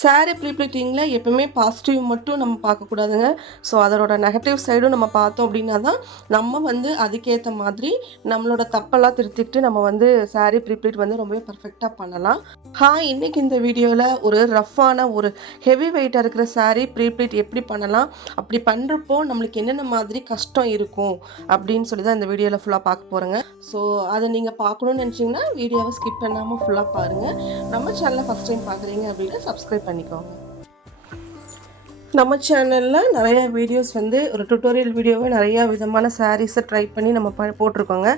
சாரீ ப்ரீப்ளீட்டிங்கில் எப்பவுமே பாசிட்டிவ் மட்டும் நம்ம பார்க்கக்கூடாதுங்க. ஸோ அதோட நெகட்டிவ் சைடும் நம்ம பார்த்தோம் அப்படின்னா தான் நம்ம வந்து அதுக்கேற்ற மாதிரி நம்மளோட தப்பெல்லாம் திருத்திட்டு நம்ம வந்து சாரீ ப்ரீப்ளீட் வந்து ரொம்பவே பர்ஃபெக்டாக பண்ணலாம். ஹா இன்னைக்கு இந்த வீடியோவில் ஒரு ரஃப்பான ஒரு ஹெவி வெயிட்டாக இருக்கிற சாரீ ப்ரீப்ளிட் எப்படி பண்ணலாம்? அப்படி பண்ணுறப்போ நம்மளுக்கு என்னென்ன மாதிரி கஷ்டம் இருக்கும்? அப்படின்னு சொல்லி தான் இந்த வீடியோவில் ஃபுல்லாக பார்க்க போகிறேங்க ஸோ அதை நீங்கள் பார்க்கணும்னு நினச்சிங்கன்னா வீடியோவை ஸ்கிப் பண்ணாமல் ஃபுல்லாக பாருங்கள் நம்ம சேனலை ஃபஸ்ட் டைம் பார்க்குறீங்க அப்படின்னா சப்ஸ்கிரைப் பண்ணிக்கோங்க நம்ம சேனலில் நிறைய வீடியோஸ் வந்து ஒரு டுட்டோரியல் வீடியோவே நிறையா விதமான சாரீஸை ட்ரை பண்ணி நம்ம ப போட்டிருக்கோங்க.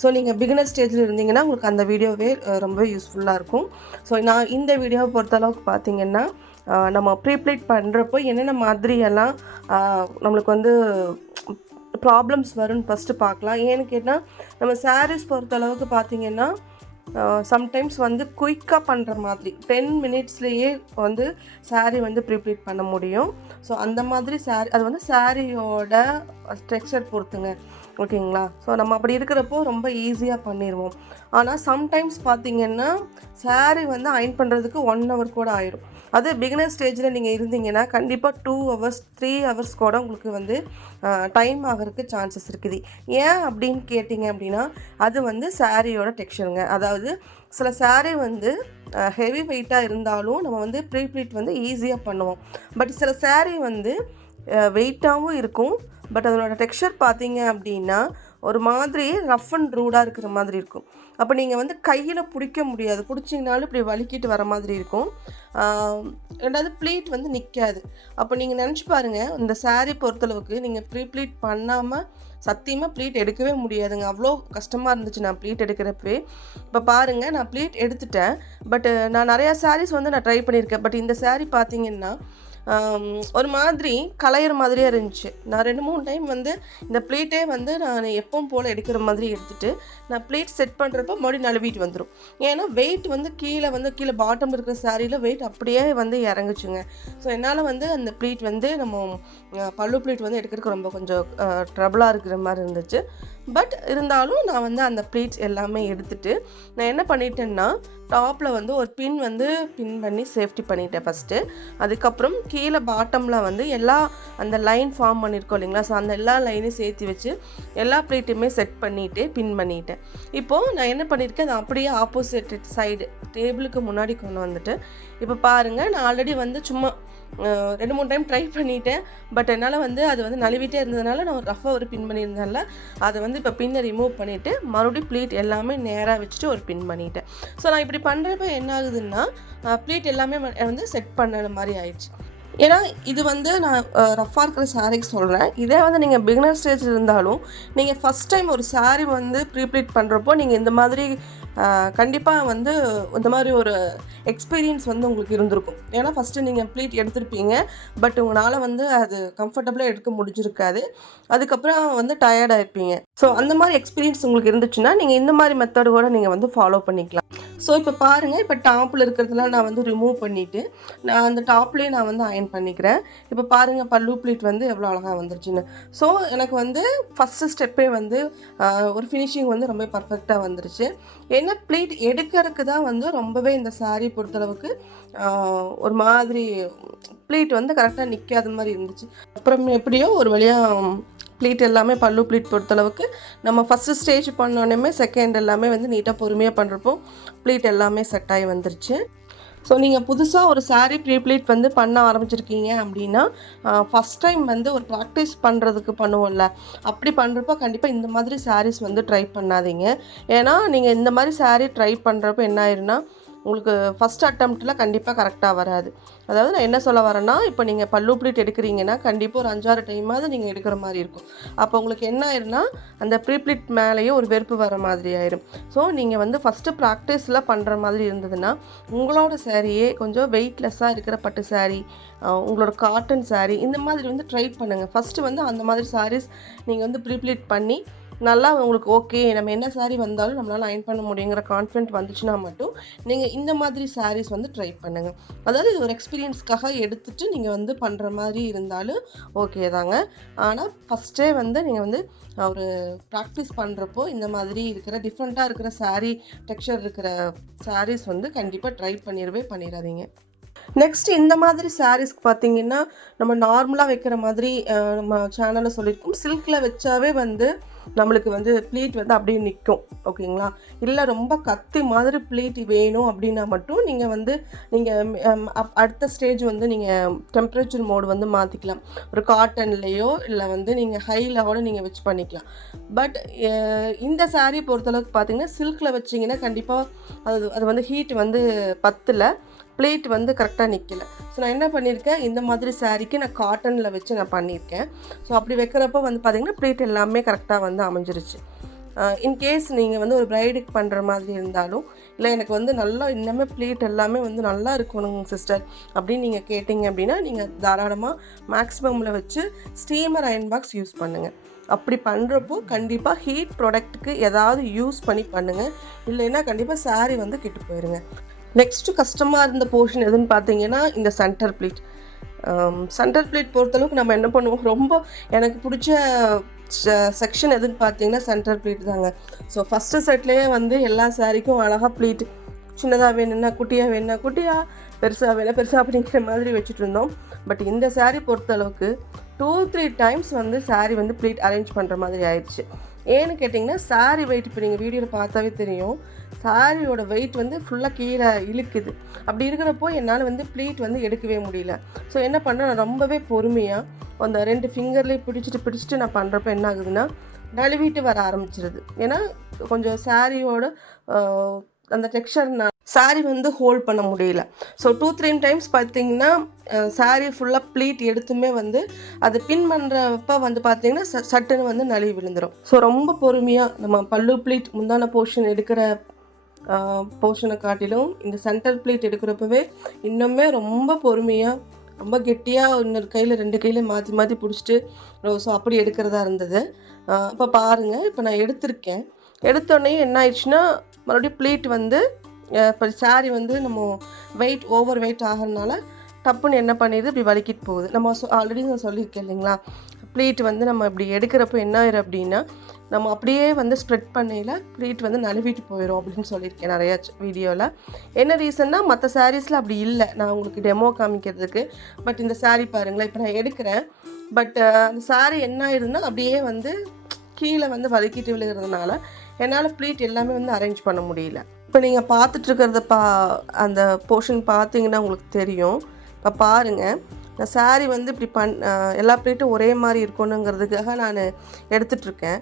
ஸோ நீங்கள் பிகினர் ஸ்டேஜில் இருந்தீங்கன்னா உங்களுக்கு அந்த வீடியோவே ரொம்ப யூஸ்ஃபுல்லாக இருக்கும். ஸோ நான் இந்த வீடியோவை பொறுத்தளவுக்கு பார்த்தீங்கன்னா நம்ம ப்ரீப்ளேட் பண்ணுறப்போ என்னென்ன மாதிரியெல்லாம் நம்மளுக்கு வந்து ப்ராப்ளம்ஸ் வரும்னு ஃபஸ்ட்டு பார்க்கலாம். ஏன்னு கேட்டால் நம்ம சாரீஸ் பொறுத்தளவுக்கு பார்த்தீங்கன்னா சம்டைம்ஸ் வந்து குயிக்காக பண்ணுற மாதிரி டென் மினிட்ஸ்லேயே வந்து saree வந்து ப்ரிப்ளீட் பண்ண முடியும். ஸோ அந்த மாதிரி saree அது வந்து சாரியோட ஸ்ட்ரக்சர் பொறுத்துங்க. ஓகேங்களா? ஸோ நம்ம அப்படி இருக்கிறப்போ ரொம்ப ஈஸியாக பண்ணிடுவோம் ஆனால் சம்டைம்ஸ் பார்த்திங்கன்னா saree வந்து அயன் பண்ணுறதுக்கு ஒன் ஹவர் கூட ஆயிரும். அது பிகினர் ஸ்டேஜில் நீங்கள் இருந்தீங்கன்னா கண்டிப்பாக டூ ஹவர்ஸ் த்ரீ ஹவர்ஸ் கூட உங்களுக்கு வந்து டைம் ஆகிறதுக்கு சான்சஸ் இருக்குது. ஏன் அப்படின்னு கேட்டிங்க அப்படின்னா அது வந்து சாரியோட டெக்ஸ்டருங்க அதாவது சில saree வந்து ஹெவி வெயிட்டாக இருந்தாலும் நம்ம வந்து ப்ரீப்ளீட் வந்து ஈஸியாக பண்ணுவோம். பட் சில saree வந்து வெயிட்டாகவும் இருக்கும். பட் அதனோட டெக்ஸ்சர் பார்த்தீங்க அப்படின்னா ஒரு மாதிரி ரஃப் அண்ட் ரூடாக இருக்கிற மாதிரி இருக்கும். அப்போ நீங்கள் வந்து கையில் பிடிக்க முடியாது. பிடிச்சிங்கனாலும் இப்படி வலிக்கிட்டு வர மாதிரி இருக்கும். ரெண்டாவது ப்ளீட் வந்து நிற்காது அப்போ நீங்கள் நினச்சி பாருங்கள் இந்த சாரீ பொறுத்தளவுக்கு நீங்கள் ப்ரீ ப்ளீட் பண்ணாமல் சத்தியமாக ப்ளீட் எடுக்கவே முடியாதுங்க. அவ்வளோ கஷ்டமாக இருந்துச்சு நான் ப்ளீட் எடுக்கிறப்பவே. இப்போ பாருங்கள் நான் ப்ளீட் எடுத்துட்டேன். பட் நான் நிறையா சாரீஸ் வந்து நான் ட்ரை பண்ணியிருக்கேன். பட் இந்த சாரீ பார்த்தீங்கன்னா ஒரு மாதிரி கலையிற மாதிரியே இருந்துச்சு. நான் ரெண்டு மூணு டைம் வந்து இந்த பிளேட்டே வந்து நான் எப்பவும் போல் எடுக்கிற மாதிரி எடுத்துட்டு நான் பிளேட் செட் பண்ணுறப்ப மறுபடியும் நழுவிட்டு வந்துடும் ஏன்னா வெயிட் வந்து கீழே வந்து கீழே பாட்டம் இருக்கிற சாரியில் வெயிட் அப்படியே வந்து இறங்குச்சுங்க. ஸோ என்னால் வந்து அந்த ப்ளீட் வந்து நம்ம பல்லு ப்ளீட் வந்து எடுக்கிறதுக்கு ரொம்ப கொஞ்சம் ட்ரபிளாக இருக்கிற மாதிரி இருந்துச்சு. பட் இருந்தாலும் நான் வந்து அந்த ப்ளீட்ஸ் எல்லாமே எடுத்துட்டு நான் என்ன பண்ணிட்டேன்னா டாப்பில் வந்து ஒரு பின் வந்து பின் பண்ணி சேஃப்டி பண்ணிட்டேன் ஃபஸ்ட்டு அதுக்கப்புறம் கீழே பாட்டமில் வந்து எல்லா அந்த லைன் ஃபார்ம் பண்ணியிருக்கோம் இல்லைங்களா? ஸோ அந்த எல்லா லைனையும் சேர்த்து வச்சு எல்லா ப்ளீட்டுமே செட் பண்ணிவிட்டு பின் பண்ணிட்டேன். இப்போது நான் என்ன பண்ணியிருக்கேன் அதை அப்படியே ஆப்போசிட் சைடு டேபிளுக்கு முன்னாடி கொண்டு வந்துட்டு இப்போ பாருங்கள் நான் ஆல்ரெடி வந்து சும்மா ரெண்டு மூணு டைம் ட்ரை பண்ணிட்டேன். பட் என்னால் வந்து அது வந்து நழுவிட்டே இருந்ததுனால நான் ஒரு ரஃபாக ஒரு பின் பண்ணியிருந்தேன்ல. அதை வந்து இப்போ பின்னை ரிமூவ் பண்ணிவிட்டு மறுபடியும் ப்ளீட் எல்லாமே நேராக வச்சுட்டு ஒரு பின் பண்ணிட்டேன். ஸோ நான் இப்படி பண்ணுறப்ப என்ன ஆகுதுன்னா ப்ளீட் எல்லாமே வந்து செட் பண்ணுற மாதிரி ஆயிடுச்சு. ஏன்னா இது வந்து நான் ரஃபாக இருக்கிற சாரீக்கு சொல்கிறேன் இதே வந்து நீங்கள் பிகினர் ஸ்டேஜில் இருந்தாலும் நீங்கள் ஃபஸ்ட் டைம் ஒரு saree வந்து ப்ரீப்ளீட் பண்ணுறப்போ நீங்கள் இந்த மாதிரி கண்டிப்பாக வந்து இந்த மாதிரி ஒரு எக்ஸ்பீரியன்ஸ் வந்து உங்களுக்கு இருந்திருக்கும். ஏன்னா ஃபஸ்ட்டு நீங்கள் ப்ளீட் எடுத்திருப்பீங்க பட் உங்களால் வந்து அது கம்ஃபர்டபுளாக எடுக்க முடிஞ்சிருக்காது. அதுக்கப்புறம் வந்து டயர்டாக இருப்பீங்க ஸோ அந்த மாதிரி எக்ஸ்பீரியன்ஸ் உங்களுக்கு இருந்துச்சுன்னா நீங்கள் இந்த மாதிரி மெத்தட் கூட நீங்கள் வந்து ஃபாலோ பண்ணிக்கலாம். ஸோ இப்போ பாருங்கள் இப்போ டாப்பில் இருக்கிறதுலாம் நான் வந்து ரிமூவ் பண்ணிவிட்டு நான் அந்த டாப்லேயே நான் வந்து அயன் பண்ணிக்கிறேன். இப்போ பாருங்கள் பல்லு ப்ளீட் வந்து எவ்வளோ அழகாக வந்துருச்சுன்னு. ஸோ எனக்கு வந்து ஃபஸ்ட்டு ஸ்டெப்பே வந்து ஒரு ஃபினிஷிங் வந்து ரொம்ப பர்ஃபெக்டாக வந்துருச்சு. ஏன்னா ப்ளீட் எடுக்கிறதுக்கு தான் வந்து ரொம்பவே இந்த சாரீ பொறுத்தளவுக்கு ஒரு மாதிரி ப்ளீட் வந்து கரெக்டாக நிற்காத மாதிரி இருந்துச்சு. அப்புறம் எப்படியோ ஒரு வழியாக ப்ளீட் எல்லாமே பல்லு ப்ளீட் பொறுத்தளவுக்கு நம்ம ஃபஸ்ட்டு ஸ்டேஜ் பண்ணோன்னே செகண்ட் எல்லாமே வந்து நீட்டாக பொறுமையாக பண்ணுறப்போ ப்ளீட் எல்லாமே செட் ஆகி வந்துருச்சு. ஸோ நீங்கள் புதுசாக ஒரு saree ப்ரீப்ளீட் வந்து பண்ண ஆரம்பிச்சிருக்கீங்க அப்படின்னா ஃபஸ்ட் டைம் வந்து ஒரு ப்ராக்டிஸ் பண்ணுறதுக்கு பண்ணுவோம்ல. அப்படி பண்ணுறப்போ கண்டிப்பாக இந்த மாதிரி சாரீஸ் வந்து ட்ரை பண்ணாதீங்க. ஏன்னா நீங்கள் இந்த மாதிரி சாரீ ட்ரை பண்ணுறப்போ என்ன ஆயிருன்னா உங்களுக்கு ஃபஸ்ட் அட்டம்ப்டில் கண்டிப்பாக கரெக்டாக வராது. அதாவது நான் என்ன சொல்ல வரேன்னா இப்போ நீங்கள் பல்லுப்ளீட் எடுக்கிறீங்கன்னா கண்டிப்பாக ஒரு அஞ்சாறு டைமாவது நீங்கள் எடுக்கிற மாதிரி இருக்கும். அப்போ உங்களுக்கு என்ன ஆயிருன்னா அந்த ப்ரீப்ளிட் மேலேயே ஒரு வெறுப்பு வர மாதிரி ஆயிரும். ஸோ நீங்கள் வந்து ஃபஸ்ட்டு ப்ராக்டிஸில் பண்ணுற மாதிரி இருந்ததுன்னா உங்களோட சேரீயே கொஞ்சம் வெயிட்லெஸ்ஸாக இருக்கிற பட்டு சாரீ உங்களோட காட்டன் சாரீ இந்த மாதிரி வந்து ட்ரை பண்ணுங்கள் ஃபஸ்ட்டு வந்து அந்த மாதிரி சாரீஸ் நீங்கள் வந்து ப்ரீப்ளிட் பண்ணி நல்லா உங்களுக்கு ஓகே நம்ம என்ன சாரீ வந்தாலும் நம்மளால் அயன் பண்ண முடியுங்கிற கான்ஃபிடென்ட் வந்துச்சுன்னா மட்டும் நீங்கள் இந்த மாதிரி சாரீஸ் வந்து ட்ரை பண்ணுங்கள் அதாவது இது ஒரு எக்ஸ்பீரியன்ஸ்க்காக எடுத்துகிட்டு நீங்கள் வந்து பண்ணுற மாதிரி இருந்தாலும் ஓகே தாங்க. ஆனால் ஃபஸ்ட்டே வந்து நீங்கள் வந்து ஒரு ப்ராக்டிஸ் பண்ணுறப்போ இந்த மாதிரி இருக்கிற டிஃப்ரெண்ட்டாக இருக்கிற சாரீ டெக்ஸ்சர் இருக்கிற சாரீஸ் வந்து கண்டிப்பாக ட்ரை பண்ணிடவே பண்ணிடாதீங்க. நெக்ஸ்ட் இந்த மாதிரி சாரீஸ்க்கு பார்த்தீங்கன்னா நம்ம நார்மலாக வைக்கிற மாதிரி நம்ம சேனலில் சொல்லியிருக்கோம். சில்கில் வச்சாவே வந்து நம்மளுக்கு வந்து ப்ளீட் வந்து அப்படியே நிற்கும் ஓகேங்களா இல்லை ரொம்ப கத்தி மாதிரி ப்ளீட் வேணும் அப்படின்னா மட்டும் நீங்கள் வந்து நீங்கள் அடுத்த ஸ்டேஜ் வந்து நீங்கள் டெம்பரேச்சர் மோடு வந்து மாற்றிக்கலாம் ஒரு காட்டன்லேயோ இல்லை வந்து நீங்கள் ஹையில் கூட நீங்கள் வச்சு பண்ணிக்கலாம். பட் இந்த saree பொறுத்தளவுக்கு பார்த்தீங்கன்னா சில்கில் வச்சிங்கன்னா கண்டிப்பாக அது அது வந்து ஹீட் வந்து பத்தில். பிளேட் வந்து கரெக்டாக நிற்கல ஸோ நான் என்ன பண்ணியிருக்கேன் இந்த மாதிரி சாரீக்கு நான் காட்டனில் வச்சு நான் பண்ணியிருக்கேன் ஸோ அப்படி வைக்கிறப்ப வந்து பார்த்தீங்கன்னா பிளேட் எல்லாமே கரெக்டாக வந்து அமைஞ்சிருச்சு. இன்கேஸ் நீங்கள் வந்து ஒரு ப்ரைடுக்கு பண்ணுற மாதிரி இருந்தாலும் இல்லை எனக்கு வந்து நல்லா இன்னமே ப்ளேட் எல்லாமே வந்து நல்லா இருக்கணும் சிஸ்டர் அப்படின்னு நீங்கள் கேட்டிங்க அப்படின்னா நீங்கள் தாராளமாக மேக்ஸிமமில் வச்சு ஸ்டீமர் அயன் பாக்ஸ் யூஸ் பண்ணுங்கள் அப்படி பண்ணுறப்போ கண்டிப்பாக ஹீட் ப்ராடக்ட்டுக்கு ஏதாவது யூஸ் பண்ணி பண்ணுங்கள் இல்லைன்னா கண்டிப்பாக saree வந்து கெட்டு போயிருங்க. நெக்ஸ்ட்டு கஷ்டமாக இருந்த போர்ஷன் எதுன்னு பார்த்தீங்கன்னா இந்த சென்டர் பிளேட் சென்டர் பிளேட் பொறுத்தளவுக்கு நம்ம என்ன பண்ணுவோம்? ரொம்ப எனக்கு பிடிச்ச செக்ஷன் எதுன்னு பார்த்தீங்கன்னா சென்டர் பிளேட் தாங்க. ஸோ ஃபஸ்ட்டு செட்லேயே வந்து எல்லா சாரிக்கும் அழகாக ப்ளீட் சின்னதாக வேணும்னா குட்டியாக வேணும்னா குட்டியாக பெருசாக வேணும் பெருசாக அப்படிங்கிற மாதிரி வச்சுட்டு இருந்தோம். பட் இந்த சாரீ பொறுத்தளவுக்கு டூ த்ரீ டைம்ஸ் வந்து saree வந்து ப்ளீட் அரேஞ்ச் பண்ணுற மாதிரி ஆயிடுச்சு. ஏன்னு கேட்டிங்கன்னா சாரி வெயிட் இப்போ நீங்கள் வீடியோவில் பார்த்தாவே தெரியும். சாரியோட வெயிட் வந்து ஃபுல்லாக கீழே இழுக்குது. அப்படி இருக்கிறப்போ என்னால் வந்து ப்ளீட் வந்து எடுக்கவே முடியல. ஸோ என்ன பண்ணேன்? நான் ரொம்பவே பொறுமையாக அந்த ரெண்டு ஃபிங்கர்லேயே பிடிச்சிட்டு பிடிச்சிட்டு நான் பண்ணுறப்ப என்ன ஆகுதுன்னா நழுவிட்டு வர ஆரம்பிச்சிருது. ஏன்னா கொஞ்சம் சாரியோட அந்த டெக்ஸ்சர் நான் சாரி வந்து ஹோல்ட் பண்ண முடியல. ஸோ டூ த்ரீ டைம்ஸ் பார்த்தீங்கன்னா சாரி ஃபுல்லாக ப்ளீட் எடுத்துமே வந்து அது பின் பண்ணுறப்ப வந்து பார்த்தீங்கன்னா ச- சட்டுன்னு வந்து நழுவி விழுந்துடும் ஸோ ரொம்ப பொறுமையாக நம்ம பல்லு ப்ளீட் முந்தான போர்ஷன் எடுக்கிற போர்ஷனை காட்டிலும் இந்த சென்டர் ப்ளீட் எடுக்கிறப்பவே இன்னுமே ரொம்ப பொறுமையாக ரொம்ப கெட்டியாக இன்னொரு கையில் ரெண்டு கையில் மாற்றி மாற்றி பிடிச்சிட்டு ஸோ அப்படி எடுக்கிறதா இருந்தது. இப்போ பாருங்கள் இப்போ நான் எடுத்திருக்கேன். எடுத்தோடனே என்ன ஆயிடுச்சுன்னா மறுபடியும் ப்ளீட் வந்து இப்போ saree வந்து நம்ம வெயிட் ஓவர் வெயிட் ஆகிறதுனால டப்புன்னு என்ன பண்ணிடுது? இப்படி வலிக்கிட்டு போகுது. நம்ம ஆல்ரெடி நான் சொல்லியிருக்கேன் இல்லைங்களா? ப்ளீட் வந்து நம்ம இப்படி எடுக்கிறப்போ என்ன ஆயிரும் அப்படின்னா நம்ம அப்படியே வந்து ஸ்ப்ரெட் பண்ணையில் ப்ளீட் வந்து நழுவிட்டு போயிடும் அப்படின்னு சொல்லியிருக்கேன் நிறையா வீடியோவில் என்ன ரீசன்னா மற்ற சாரீஸில் அப்படி இல்லை. நான் உங்களுக்கு டெமோ காமிக்கிறதுக்கு. பட் இந்த சாரீ பாருங்களேன். இப்போ நான் எடுக்கிறேன். பட் அந்த சாரீ என்ன ஆயிருதுன்னா அப்படியே வந்து கீழே வந்து வதக்கிட்டு விழுகிறதுனால என்னால் ப்ளீட் எல்லாமே வந்து அரேஞ்ச் பண்ண முடியல. இப்போ நீங்கள் பார்த்துட்டு இருக்கிறத பா அந்த போர்ஷன் பார்த்தீங்கன்னா உங்களுக்கு தெரியும். இப்போ பாருங்கள் நான் saree வந்து இப்படி பண் எல்லா ப்ளேட்டும் ஒரே மாதிரி இருக்கணுங்கிறதுக்காக நான் எடுத்துட்ருக்கேன்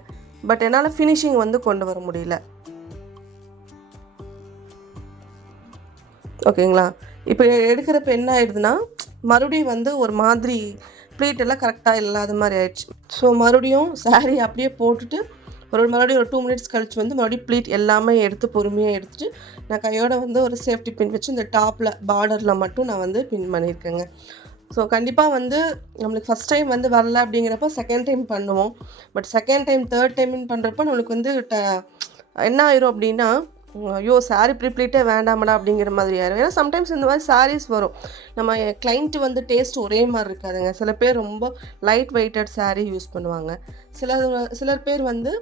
பட் என்னால் ஃபினிஷிங் வந்து கொண்டு வர முடியல. ஓகேங்களா இப்போ எடுக்கிறப்ப என்ன ஆயிடுதுன்னா மறுபடியும் வந்து ஒரு மாதிரி ப்ளீட் எல்லாம் கரெக்டாக இல்லாத மாதிரி ஆயிடுச்சு. ஸோ மறுபடியும் saree அப்படியே போட்டுட்டு ஒரு மறுபடியும் ஒரு டூ மினிட்ஸ் கழிச்சு வந்து மறுபடியும் ப்ளீட் எல்லாமே எடுத்து பொறுமையாக எடுத்துட்டு நான் கையோட வந்து ஒரு சேஃப்டி பின் வச்சு இந்த டாப்பில் பார்டரில் மட்டும் நான் வந்து பின் பண்ணியிருக்கேங்க. ஸோ கண்டிப்பாக வந்து நம்மளுக்கு ஃபஸ்ட் டைம் வந்து வரல அப்படிங்கிறப்ப செகண்ட் டைம் பண்ணுவோம். பட் செகண்ட் டைம் தேர்ட் டைம்னு பண்ணுறப்ப நம்மளுக்கு வந்து ட- என்ன ஆயிரும் அப்படின்னா ஐயோ சாரி ப்ரிப்ளீட்டே வேண்டாமடா அப்படிங்கிற மாதிரி ஆயிரும். ஏன்னா சம்டைம்ஸ் இந்த மாதிரி சாரீஸ் வரும். நம்ம கிளைண்ட்டு வந்து டேஸ்ட் ஒரே மாதிரி இருக்காதுங்க. சில பேர் ரொம்ப லைட் வெயிட்டட் சாரீ யூஸ் பண்ணுவாங்க. சில சிலர் பேர் வந்து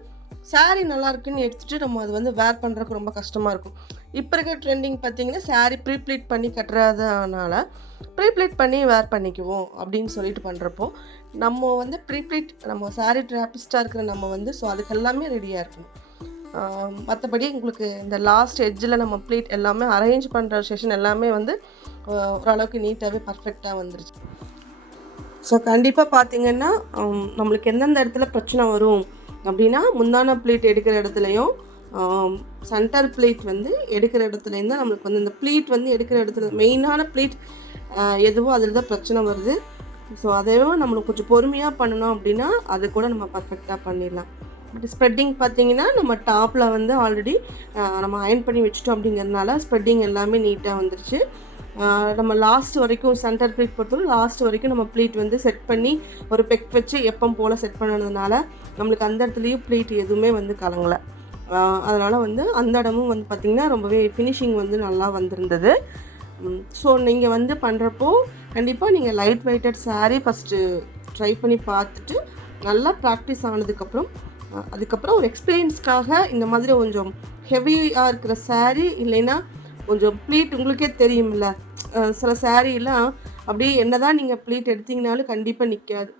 சாரீ நல்லா இருக்குன்னு எடுத்துகிட்டு நம்ம அது வந்து வேர் பண்ணுறதுக்கு ரொம்ப கஷ்டமாக இருக்கும். இப்போ இருக்கிற ட்ரெண்டிங் பார்த்தீங்கன்னா சாரீ ப்ரீப்ளீட் பண்ணி கட்டுறதுனால ப்ரீப்ளீட் பண்ணி வேர் பண்ணிக்குவோம் அப்படின்னு சொல்லிட்டு பண்ணுறப்போ நம்ம வந்து ப்ரீப்ளீட் நம்ம சாரீ ட்ராப்பிஸ்டாக இருக்கிற நம்ம வந்து ஸோ அதுக்கு எல்லாமே ரெடியாக இருக்கணும். மற்றபடி உங்களுக்கு இந்த லாஸ்ட் எட்ஜில் நம்ம ப்ளீட் எல்லாமே அரேஞ்ச் பண்ணுற செஷன் எல்லாமே வந்து ஓரளவுக்கு நீட்டாகவே பர்ஃபெக்டாக வந்துருச்சு. ஸோ கண்டிப்பாக பார்த்தீங்கன்னா நம்மளுக்கு எந்தெந்த இடத்துல பிரச்சனை வரும் அப்படின்னா முந்தான ப்ளீட் எடுக்கிற இடத்துலையும் சென்டர் பிளேட் வந்து எடுக்கிற இடத்துலேருந்து தான் நம்மளுக்கு வந்து இந்த ப்ளீட் வந்து எடுக்கிற இடத்துல மெயினான ப்ளீட் எதுவோ அதில் தான் பிரச்சனை வருது. ஸோ அதையும் நம்மளுக்கு கொஞ்சம் பொறுமையாக பண்ணணும் அப்படின்னா அது கூட நம்ம பர்ஃபெக்டாக பண்ணிடலாம். பட் ஸ்ப்ரெட்டிங் பார்த்தீங்கன்னா நம்ம டாப்பில் வந்து ஆல்ரெடி நம்ம அயன் பண்ணி வச்சுட்டோம் அப்படிங்கிறதுனால ஸ்ப்ரெட்டிங் எல்லாமே நீட்டாக வந்துருச்சு. நம்ம லாஸ்ட் வரைக்கும் சென்டர் ப்ளீட் பொறுத்தவரை லாஸ்ட் வரைக்கும் நம்ம ப்ளீட் வந்து செட் பண்ணி ஒரு பெக் வச்சு எப்பம் போல் செட் பண்ணதுனால நம்மளுக்கு அந்த இடத்துலையும் ப்ளீட் எதுவுமே வந்து கலங்கலை. அதனால் வந்து அந்த இடமும் வந்து பார்த்திங்கன்னா ரொம்பவே ஃபினிஷிங் வந்து நல்லா வந்திருந்தது. ஸோ நீங்கள் வந்து பண்ணுறப்போ கண்டிப்பாக நீங்கள் light weighted saree first try பண்ணி பார்த்துட்டு நல்லா ப்ராக்டிஸ் ஆனதுக்கப்புறம் அதுக்கப்புறம் ஒரு எக்ஸ்பீரியன்ஸ்க்காக இந்த மாதிரி கொஞ்சம் ஹெவியாக இருக்கிற சாரீ இல்லைன்னா கொஞ்சம் ப்ளீட் உங்களுக்கே தெரியும்ல. சில சாரீலாம் அப்படியே என்னதான் நீங்கள் ப்ளீட் எடுத்தீங்கனாலும் கண்டிப்பாக நிற்காது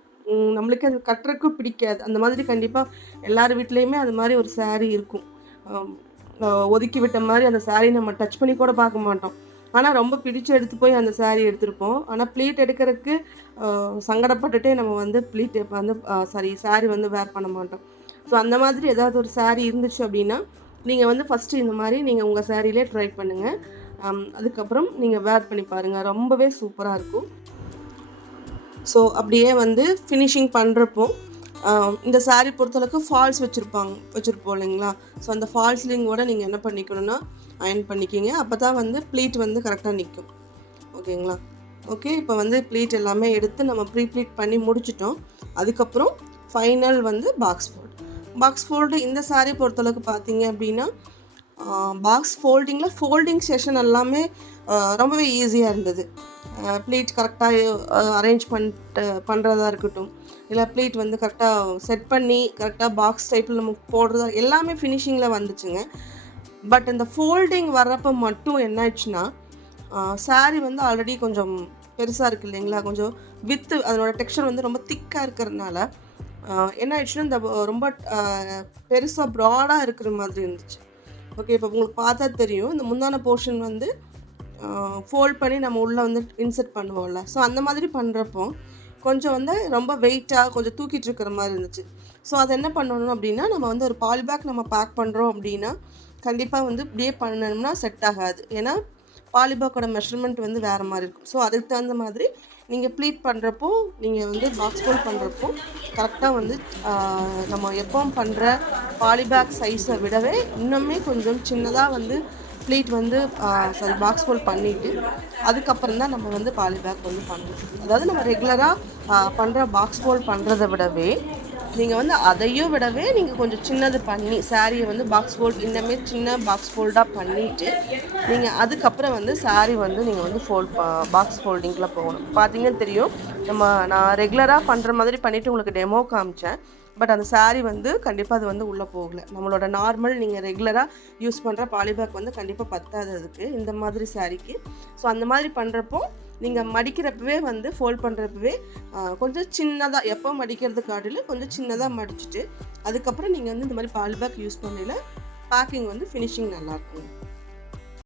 நம்மளுக்கு அது கட்டுறக்கும் பிடிக்காது. அந்த மாதிரி கண்டிப்பாக எல்லார் வீட்லேயுமே அது மாதிரி ஒரு சாரீ இருக்கும். ஒதுக்கி விட்ட மாதிரி அந்த சாரீ நம்ம டச் பண்ணி கூட பார்க்க மாட்டோம். ஆனால் ரொம்ப பிடிச்சு எடுத்து போய் அந்த சாரீ எடுத்திருப்போம். ஆனால் ப்ளீட் எடுக்கிறதுக்கு சங்கடப்பட்டுட்டே நம்ம வந்து ப்ளீட் வந்து சாரி saree வந்து வேர் பண்ண மாட்டோம். ஸோ அந்த மாதிரி ஏதாவது ஒரு சாரீ இருந்துச்சு அப்படின்னா நீங்கள் வந்து ஃபஸ்ட்டு இந்த மாதிரி நீங்கள் உங்கள் சேரீலே ட்ரை பண்ணுங்கள் um, அதுக்கப்புறம் நீங்கள் வேர் பண்ணி பாருங்கள் ரொம்பவே சூப்பராக இருக்கும். ஸோ அப்படியே வந்து ஃபினிஷிங் பண்ணுறப்போ um, இந்த சாரீ பொறுத்தளவுக்கு ஃபால்ஸ் வச்சுருப்பாங்க வச்சுருப்போம் இல்லைங்களா? ஸோ அந்த ஃபால்ஸ்லிங்கோட நீங்கள் என்ன பண்ணிக்கணும்னா அயன் பண்ணிக்கிங்க. அப்போ தான் வந்து ப்ளீட் வந்து கரெக்டாக நிற்கும் ஓகேங்களா? ஓகே இப்போ வந்து ப்ளீட் எல்லாமே எடுத்து நம்ம ப்ரீ ப்ளீட் பண்ணி முடிச்சிட்டோம். அதுக்கப்புறம் ஃபைனல் வந்து பாக்ஸ் ஃபோல்டு பாக்ஸ் ஃபோல்டு இந்த சாரீ பொறுத்தளவுக்கு பார்த்தீங்க அப்படின்னா பாக்ஸ் ஃபோல்டிங்கில் ஃபோல்டிங் செஷன் எல்லாமே ரொம்பவே ஈஸியாக இருந்தது. ப்ளீட் கரெக்டாக அரேஞ்ச் பண்ணிட்டு பண்ணுறதா இருக்கட்டும். இல்லை ப்ளீட் வந்து கரெக்டாக செட் பண்ணி கரெக்டாக பாக்ஸ் டைப்பில் நம்ம போடுறதா எல்லாமே ஃபினிஷிங்கில் வந்துச்சுங்க. பட் இந்த ஃபோல்டிங் வர்றப்போ மட்டும் என்ன ஆயிடுச்சுன்னா சாரீ வந்து ஆல்ரெடி கொஞ்சம் பெருசாக இருக்கு இல்லைங்களா? கொஞ்சம் வித்து அதனோட டெக்ஸ்டர் வந்து ரொம்ப திக்காக இருக்கிறதுனால என்ன ஆயிடுச்சுன்னா இந்த ரொம்ப பெருசாக ப்ராடாக இருக்கிற மாதிரி இருந்துச்சு. ஓகே இப்போ உங்களுக்கு பார்த்தா தெரியும். இந்த முந்தான போர்ஷன் வந்து ஃபோல்ட் பண்ணி நம்ம உள்ளே வந்து இன்செர்ட் பண்ணுவோம்ல. ஸோ அந்த மாதிரி பண்ணுறப்போ கொஞ்சம் வந்து ரொம்ப வெயிட்டாக கொஞ்சம் தூக்கிட்டு இருக்கிற மாதிரி இருந்துச்சு. ஸோ அதை என்ன பண்ணணும் அப்படின்னா நம்ம வந்து ஒரு பாலிபேக் நம்ம பேக் பண்ணுறோம் அப்படின்னா கண்டிப்பாக வந்து இப்படியே பண்ணணும்னா செட் ஆகாது. ஏன்னா பாலிபேக்கோட மெஷர்மெண்ட் வந்து வேறு மாதிரி இருக்கும். ஸோ அதுக்கு தகுந்த மாதிரி நீங்கள் ப்ளீட் பண்ணுறப்போ நீங்கள் வந்து பாக்ஸ் ஃபோல்ட் பண்ணுறப்போ கரெக்டாக வந்து நம்ம எப்பவும் பண்ணுற பாலிபேக் சைஸை விடவே இன்னுமே கொஞ்சம் சின்னதாக வந்து ப்ளீட் வந்து சாரி பாக்ஸ் ஃபோல்ட் பண்ணிவிட்டு அதுக்கப்புறம் தான் நம்ம வந்து பாலிபேக் வந்து பண்ணணும். அதாவது நம்ம ரெகுலராக பண்ணுற பாக்ஸ் ஃபோல்ட் பண்ணுறதை விடவே நீங்கள் வந்து அதையும் விடவே நீங்கள் கொஞ்சம் சின்னது பண்ணி சாரியை வந்து பாக்ஸ் ஃபோல்ட் இந்தமாரி சின்ன பாக்ஸ் ஃபோல்டாக பண்ணிவிட்டு நீங்கள் அதுக்கப்புறம் வந்து saree வந்து நீங்கள் வந்து ஃபோல்ட் பாக்ஸ் ஃபோல்டிங்கில் போகணும். பார்த்தீங்கன்னா தெரியும் நம்ம நான் ரெகுலராக பண்ணுற மாதிரி பண்ணிவிட்டு உங்களுக்கு டெமோ காமிச்சேன். பட் அந்த saree வந்து கண்டிப்பாக அது வந்து உள்ளே போகலை. நம்மளோட நார்மல் நீங்கள் ரெகுலராக யூஸ் பண்ணுற பாலிபேக் வந்து கண்டிப்பாக பத்தாது அதுக்கு இந்த மாதிரி சாரீக்கு ஸோ அந்த மாதிரி பண்ணுறப்போ நீங்கள் மடிக்கிறப்பவே வந்து ஃபோல்ட் பண்ணுறப்பவே கொஞ்சம் சின்னதாக எப்போ மடிக்கிறது காட்டிலும் கொஞ்சம் சின்னதாக மடிச்சுட்டு அதுக்கப்புறம் நீங்கள் வந்து இந்த மாதிரி பால் பேக் யூஸ் பண்ணல பேக்கிங் வந்து ஃபினிஷிங் நல்லாயிருக்கும்